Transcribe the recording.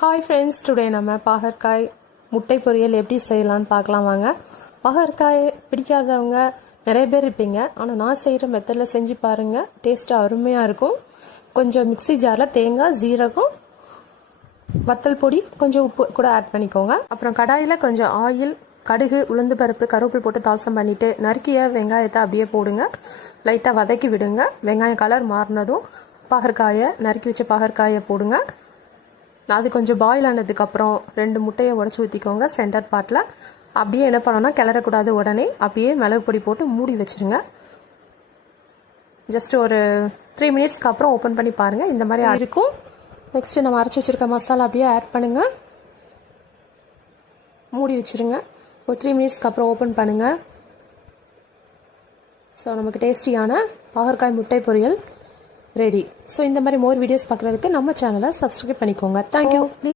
Hi friends, today நம்ம பாகற்காய் முட்டை பொரியல் எப்படி செய்யலான்னு பார்க்கலாம் வாங்க. பாகற்காய் பிடிக்காதவங்க நிறைய பேர் இருப்பீங்க. ஆனால் நான் செய்கிற மெத்தடில் செஞ்சு பாருங்கள், டேஸ்ட்டு அருமையாக இருக்கும். கொஞ்சம் மிக்ஸி ஜாரில் தேங்காய், ஜீரகம், வத்தல் பொடி, கொஞ்சம் உப்பு கூட ஆட் பண்ணிக்கோங்க. அப்புறம் கடாயில் கொஞ்சம் ஆயில், கடுகு, உளுந்து பருப்பு, கருவேப்பிலை போட்டு தாளசம் பண்ணிவிட்டு நறுக்கிய வெங்காயத்தை அப்படியே போடுங்க. லைட்டாக வதக்கி விடுங்க. வெங்காயம் கலர் மாறினதும் பாகற்காயை, நறுக்கி வச்ச பாகற்காயை போடுங்க. அது கொஞ்சம் பாயில் ஆனதுக்கப்புறம் 2 முட்டையை உடச்சி ஊற்றிக்கோங்க சென்டர் பார்ட்டில். அப்படியே என்ன பண்ணோன்னா கிளறக்கூடாது, உடனே அப்படியே மிளகு பொடி போட்டு மூடி வச்சுருங்க. ஜஸ்ட் ஒரு 3 மினிட்ஸ்க்கு அப்புறம் ஓப்பன் பண்ணி பாருங்கள், இந்த மாதிரி இருக்கும். நெக்ஸ்ட்டு நம்ம அரைச்சி வச்சுருக்க மசாலா அப்படியே ஆட் பண்ணுங்கள், மூடி வச்சுருங்க. ஒரு 3 மினிட்ஸ்க்கு அப்புறம் ஓப்பன் பண்ணுங்கள். ஸோ நமக்கு டேஸ்டியான பாகற்காய் முட்டை பொரியல் ரெடி. ஸோ இந்த மாதிரி மோர் வீடியோஸ் பார்க்குறதுக்கு நம்ம சேனலை சப்ஸ்கிரைப் பண்ணிக்கோங்க. தேங்க்யூ.